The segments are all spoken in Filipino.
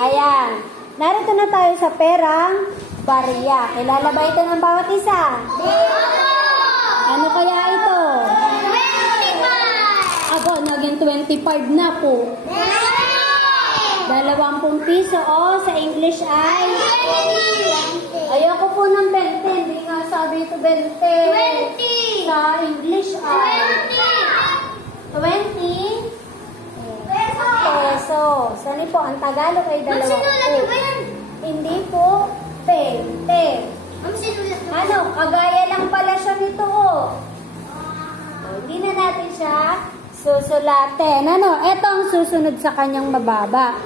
Ayan. Narito na tayo sa perang barya. Kilala ba ito ng bawat isa? Ano kaya ito? 25! Abo, naging 25 na po. 20 piso. O, sa English ay? Ayoko po ng 20. Hindi nga sabi ito 20. 20! Sa English ay? 20? Peso. Saan po? Ang Tagalog ay Ma'am, sinulat niyo ba 20. yan? Hindi po. 20. Ma'am, sinulat niyo ba? Ano? Kagaya lang pala siya nito. Hindi na natin siya susulatin. Ano? Ito ang susunod sa kanyang mababa.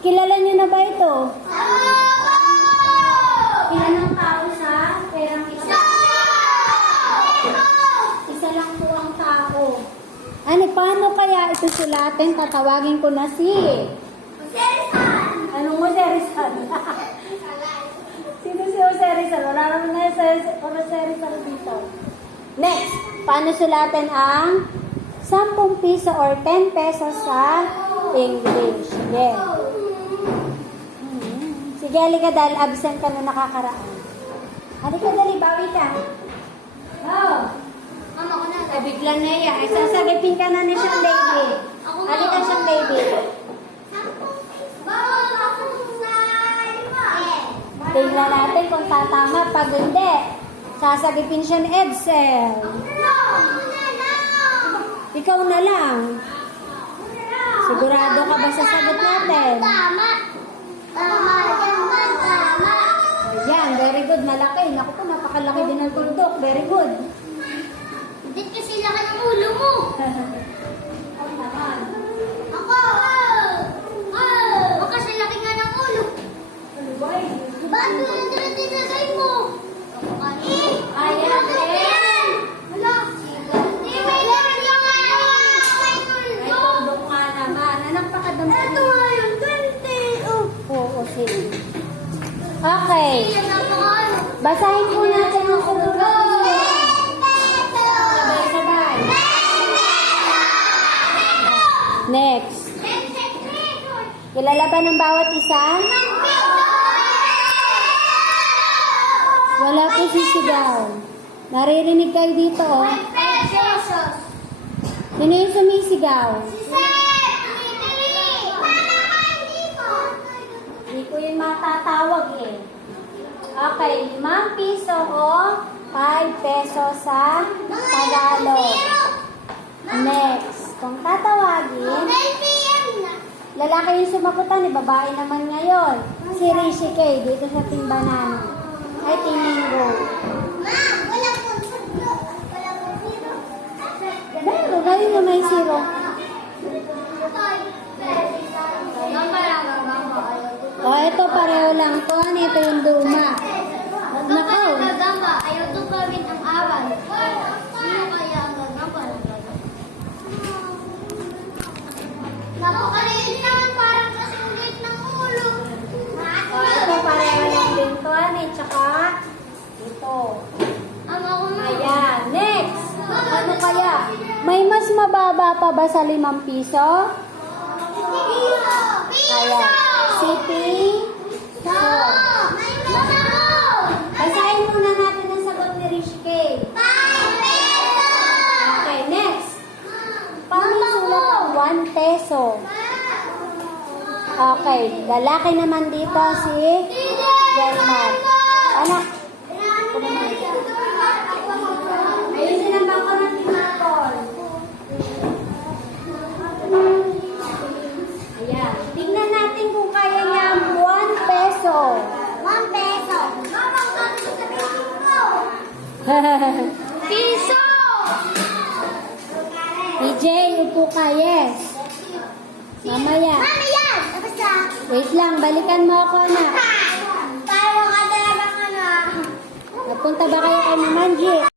Kilala niyo na ba ito? Ilan ang tao sa perang isa? Isa lang po ang tao. Ano, paano kaya ito sulatin? Tatawagin ko na si... Anong Jose Rizal? Sino si Jose Rizal? Wala naman na Jose Rizal dito. Next, paano sulatin ang 10 piso or 10 pesos sa English? Sige. Sige, halika dahil absent ka na nakakaraan. Halika dali, bawi ka. Oh. Ma'am, ako na. Ay, bigla na iya. Ay, sasagipin ka na ni siyang baby. Halika siyang baby. Tingnan natin kung tatama. Pag hindi, sasagipin siya ni Edsel. Ikaw na lang. Sigurado ka ba sa sagot natin? Tama. Tama. Tama. Ayan, very good. Malaki. Naku po, napakalaki din ang tuldok. Very good. Hindi kasi laki ng ulo mo. Ako naman. Ako. Baka sa laki nga ng ulo. Ano ba eh? Ba't mo na tinagay mo? Ayan, Ayan. Wala. Hindi, may laki nga nga ng Ay, tuldok nga naman. Anak, pakadami. Ito nga yung 20. Oh. Oo, sige. Okay. Yan, napaka-ano. Basahin po natin ang sunod. Sabay-sabay. Next. Kilala ba ng bawat isa? Wala po sisigaw. Naririnig kayo dito, oh. Pesos. Sino yung sumisigaw? Hindi ko yung matatawag eh. Okay, 5 piso o 5 peso sa Tagalog. Next, kung tatawagin, lalaki yung sumagutan, eh, babae naman ngayon. Si Rishi Kay, dito sa Team Banana. Ay, Team Mango. Meron, ngayon na may zero. O, ito pareho lang to. Ito yung luma. Nakaw. Ayaw to gawin ang awan. Sino kaya ang gagamba? Napakaliit naman, parang kasing liit ng ulo. O, ito pareho lang din to. Tsaka, ito. Ako na. Ayan. Next. Ano kaya? May mas mababa pa ba sa 5 piso? Ayan. City. Basahin muna natin ang sagot ni Rich K. Okay, next. Paano sulat ang 1 peso? Okay, lalaki naman dito si Jelman. Anak. Ayusin ang bangko ng tinapon. Ayan. Tingnan natin kung kaya niya ang 1 peso. 1 peso. Piso! PJ, upo ka, yes. Mamaya. Mami yan! Tapos na. Wait lang, balikan mo ako na. Tayo ka talaga ka na. Napunta ba kayo kay Mamanji?